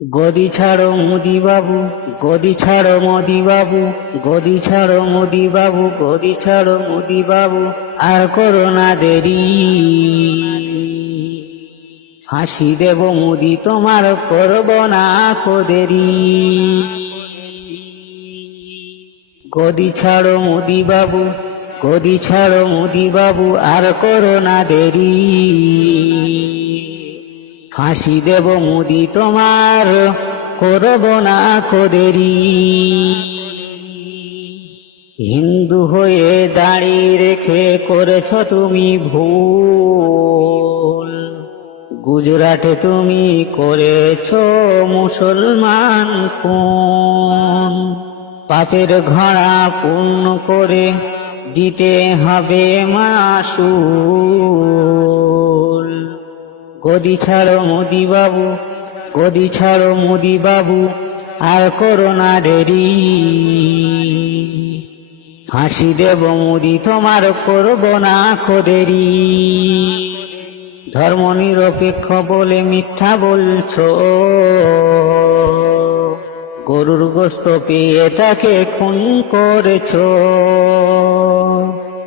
গদি ছাড়ো মোদি বাবু, গদি ছাড়ো মোদি বাবু, গদি ছাড়ো মোদি বাবু, গদি ছাড়ো মোদি বাবু, আর করো না দেরি। ফাঁসি দেব মুদি, তোমার করব না কোদেরি গদি ছাড়ো মুদি বাবু, গদি ছাড়ো মুদি বাবু, আর করো না দেরি। ফাঁসি দেব মুদি তোমার, করব না কোদেরি হিন্দু হয়ে দাঁড়িয়ে রেখে করেছ তুমি ভুল। গুজরাটে তুমি করেছ মুসলমান কোন পাপের ঘোড়া পূর্ণ করে দিতে হবে মাসুল। গদি ছাড়ো মোদি বাবু, গদি ছাড়ো মোদি বাবু, আর করো না দেরি। ফাঁসি দেব মুদি, তোমার করব না খোদেরি। ধর্ম নিরপেক্ষ বলে মিথ্যা বলছো। গরুর গোস্ত পেয়ে তাকে খুন করেছ।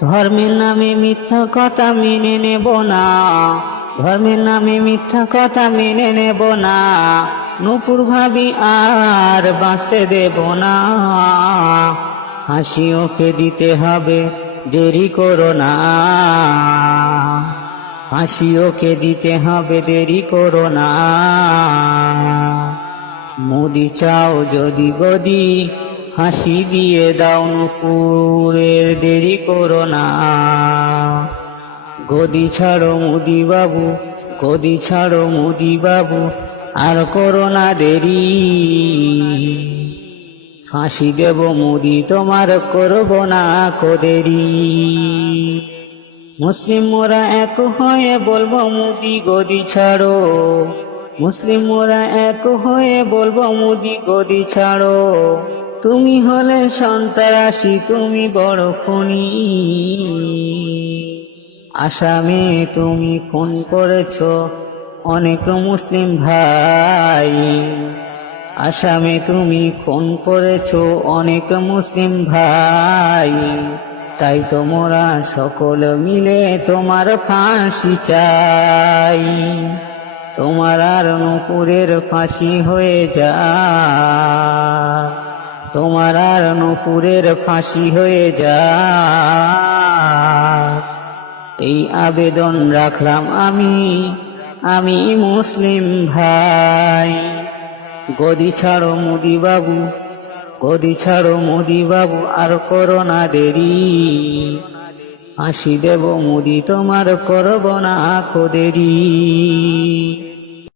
ধর্মের নামে মিথ্যা কথা মেনে নেব না। ধর্মের নামে মিথ্যা কথা মেনে নেব না। নুপুর ভাবি আর বাঁচতে দেব না। হাসি ওকে দিতে হবে, দেরি করো না। ফাঁসি ওকে দিতে হবে, দেরি করো না। মুদি চাও যদি গদি, হাসি দিয়ে দাও নুপুরের, দেরি করো না। গদি ছাড়ো মুদি বাবু, গদি ছাড়ো মুদি বাবু, আর করো না দেরি। ফাঁসি দেব মুদি, তোমার করব না কোদেরি। মুসলিম মোরা এক হয়ে বলব মুদি, গদি ছাড়ো। মুসলিম মোরা এক হয়ে বলব মুদি, গদি ছাড়ো। তুমি হলে সন্তারাসী, তুমি বড় খুনি। আসামে তুমি খুন করেছ অনেক মুসলিম ভাই। আসামে তুমি খুন করেছ অনেক মুসলিম ভাই। তাই তোমরা সকল মিলে তোমার ফাঁসি চাই। তোমার আর নুপুরের ফাঁসি হয়ে যা। তোমার আর নুপুরের ফাঁসি হয়ে যা। এই আবেদন রাখলাম আমি আমি মুসলিম ভাই। গদি ছাড়ো মুদি বাবু, গদি ছাড়ো মুদি বাবু, আর করো না দেরি। হাসি দেব মুদি, তোমার করব না দেরি।